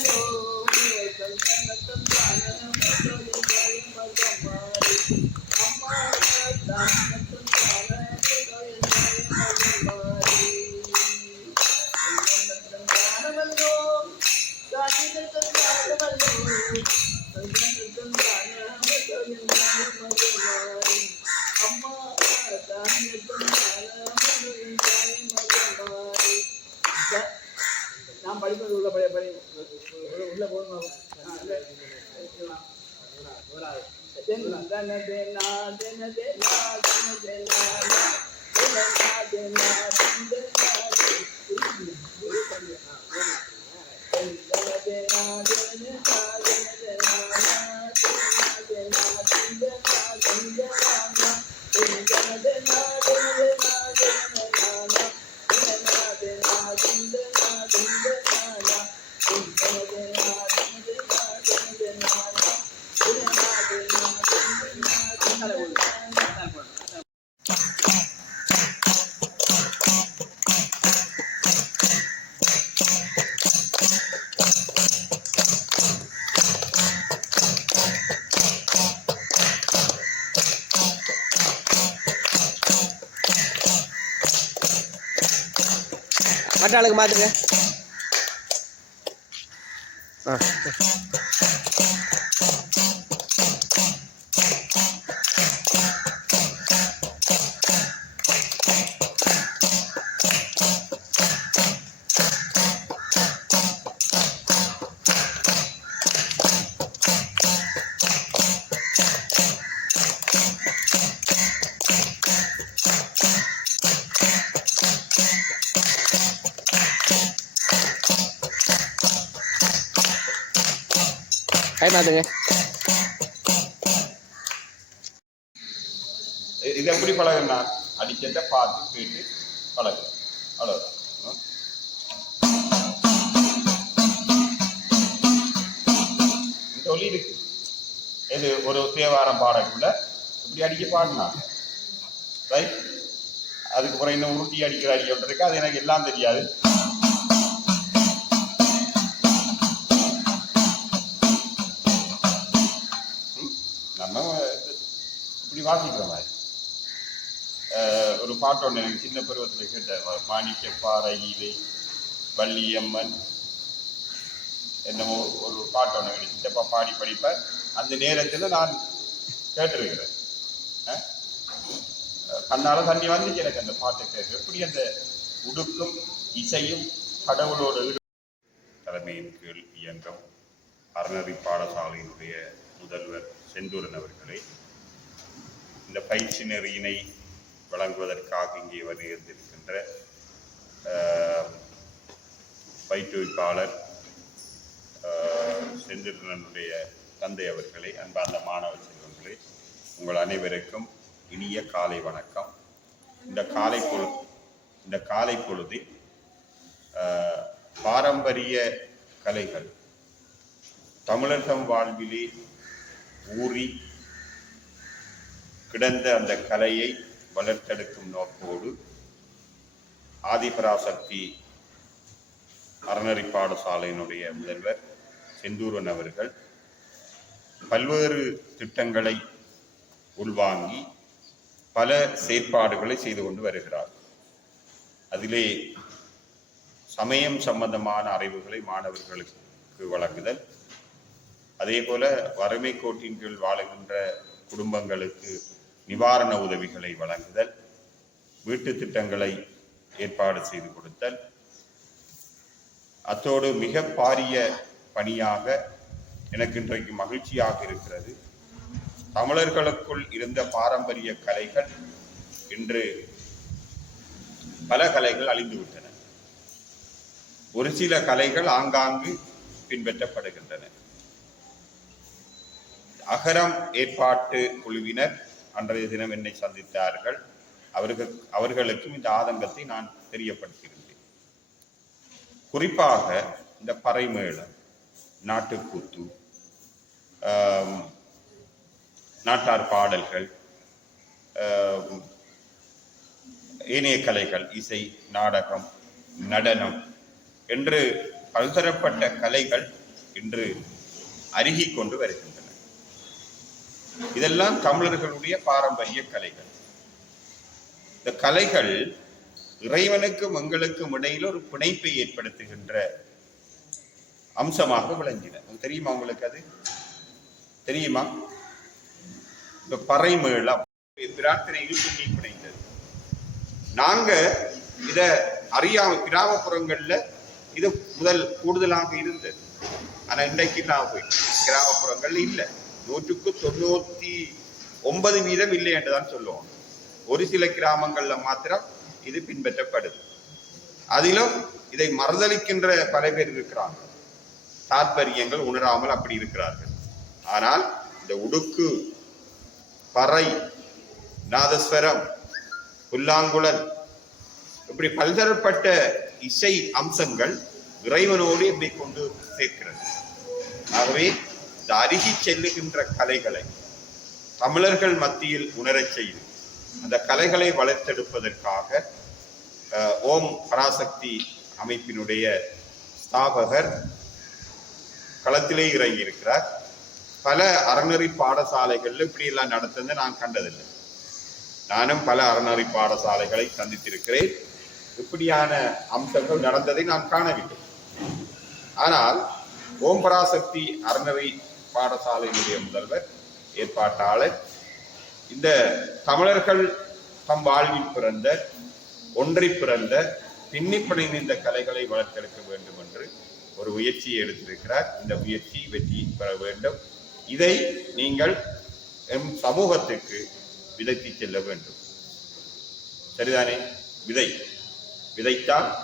நான் படிப்பது உள்ள பழைய படி வீட்டில் போகணும் மற்ற ஆளுக்கு மாற்றுங்க ஆ. கை மாத்துங்க இ- இது எப்படி பழகுனா அடிக்கிறத பார்த்து கேட்டு பழகு அவ்வளோதான் இந்த ஒலி இருக்கு இது ஒரு தேவாரம் பாடக்குள்ள இப்படி அடிக்க பாடினாங்க ரைட் அதுக்கப்புறம் இன்னும் உருட்டி அடிக்கிற அடிக்க அது எனக்கு எல்லாம் தெரியாது நம்ம இப்படி வாசிக்கிற மாதிரி. ஒரு பாட்டு ஒன்று எனக்கு சின்ன பருவத்தில் கேட்ட மாணிக்க பாறையிலே வள்ளியம்மன் என்னமோ ஒரு பாட்டு ஒன்று எனக்கு சித்தப்பா பாடி படிப்பேன் அந்த நேரத்தில் நான் கேட்டிருக்கிறேன். கண்ணால் தண்ணி வந்துச்சு எனக்கு அந்த பாட்டை கேட்க. எப்படி அந்த உடுக்கும் இசையும் கடவுளோட தலைமையின் கீழ் இயங்கும் அறநெறி பாடசாலையினுடைய முதல்வர் செந்தூரன் அவர்களை. இந்த பயிற்சி நெறியினை வழங்குவதற்காக இங்கே வருகின்றிருக்கின்ற பயிற்றுவிப்பாளர் செந்தூரனுடைய செந்திரனுடைய தந்தை அவர்களை அன்பார்ந்த மாணவ செல்வங்களே உங்கள் அனைவருக்கும் இனிய காலை வணக்கம். இந்த காலை பொழு இந்த காலை பொழுதில் ஆஹ், பாரம்பரிய கலைகள் தமிழர் வாழ்விலே ஊறி கிடந்த அந்த கலையை வளர்த்தெடுக்கும் நோக்கோடு ஆதிபராசக்தி அறநெறி பாடசாலையினுடைய முதல்வர் செந்தூரன் அவர்கள் பல்வேறு திட்டங்களை உள்வாங்கி பல செயற்பாடுகளை செய்து கொண்டு வருகிறார். அதிலே சமயம் சம்பந்தமான அறிவுகளை மாணவர்களுக்கு வழங்குதல் அதே போல வறுமை கோட்டின் கீழ் வாழுகின்ற குடும்பங்களுக்கு நிவாரண உதவிகளை வழங்குதல் வீட்டு திட்டங்களை ஏற்பாடு செய்து கொடுத்தல். அத்தோடு மிக பாரிய பணியாக எனக்கு இன்றைக்கு மகிழ்ச்சியாக இருக்கிறது. தமிழர்களுக்குள் இருந்த பாரம்பரிய கலைகள் இன்று பல கலைகள் அழிந்துவிட்டன ஒரு சில கலைகள் ஆங்காங்கு பின்பற்றப்படுகின்றன. அகரம் ஏற்பாட்டு குழுவினர் அன்றைய தினம் என்னை சந்தித்தார்கள். அவர்கள் அவர்களுக்கும் இந்த ஆதங்கத்தை நான் தெரியப்படுத்தியிருந்தேன். குறிப்பாக இந்த பறைமேளம் நாட்டுக்கூத்து நாட்டார் பாடல்கள் ஏனைய கலைகள் இசை நாடகம் நடனம் என்று பல்தரப்பட்ட கலைகள் இன்று அருகிக் கொண்டு வருகின்றன. இதெல்லாம் தமிழர்களுடைய பாரம்பரிய கலைகள். இந்த கலைகள் இறைவனுக்கும் எங்களுக்கும் இடையில் ஒரு பிணைப்பை ஏற்படுத்துகின்ற அம்சமாக விளங்கின. தெரியுமா உங்களுக்கு அது? தெரியுமா? இந்த பறை மேளம் பிரார்த்தனையில் பின்னி பிணைந்தது. நாங்க இத அறியாம கிராமப்புறங்கள்ல இது முதல் கூடுதலாக இருந்தது. ஆனா இன்றைக்கு நான் போயிட்டு கிராமப்புறங்கள் இல்ல. நூற்றுக்கு தொண்ணூத்தி ஒன்பது வீதம் இல்லை என்றுதான் சொல்லுவோம். ஒரு சில கிராமங்களில் மாத்திரம் இது பின்பற்றப்படுது. அதிலும் இதை மறுதளிக்கின்ற பல பேர் இருக்கிறாங்க. தாற்பரியங்கள் உணராமல் அப்படி இருக்கிறார்கள். ஆனால் இந்த உடுக்கு பறை நாதஸ்வரம் புல்லாங்குழல் இப்படி பல்தரப்பட்ட இசை அம்சங்கள் இறைவனோடு எப்படி கொண்டு சேர்க்கிறது. ஆகவே இந்த அருகி செல்லுகின்ற கலைகளை தமிழர்கள் மத்தியில் உணரச் செய்யும். அந்த கலைகளை வளர்த்தெடுப்பதற்காக ஓம் பராசக்தி அமைப்பினுடைய ஸ்தாபகர் களத்திலே இறங்கி இருக்கிறார் பல அறநெறி பாடசாலைகளில் இப்படியெல்லாம் நடத்துறது நான் கண்டதில்லை. நானும் பல அறநெறி பாடசாலைகளை சந்தித்திருக்கிறேன். இப்படியான அம்சங்கள் நடந்ததை நான் காணவில்லை. ஆனால் ஓம் பராசக்தி அறநெறி பாடசாலையினுடைய முதல்வர் ஏற்பாட்டாளர். இந்த தமிழர்கள் தம் வாழ்வில் பிறந்த ஒன்றி பிறந்த பின்னிப்படைந்த இந்த கலைகளை வளர்த்தெடுக்க வேண்டும் என்று ஒரு முயற்சியை எடுத்திருக்கிறார். இந்த முயற்சி வெற்றி பெற வேண்டும். இதை நீங்கள் எம் சமூகத்துக்கு விதைத்து செல்ல வேண்டும். சரிதானே? விதை. விதைத்தால்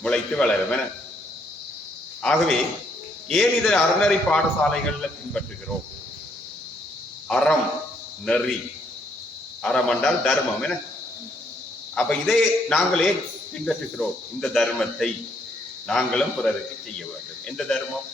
முளைத்து வளரும் என. ஆகவே ஏன் இதை அறநெறி பாடசாலைகள்ல பின்பற்றுகிறோம்? அறம் நெறி. அறம் என்றால் தர்மம் என அப்ப இதை நாங்களே பின்பற்றுகிறோம் இந்த தர்மத்தை. நாங்களும் பிறருக்கு செய்ய வேண்டும். எந்த தர்மம்?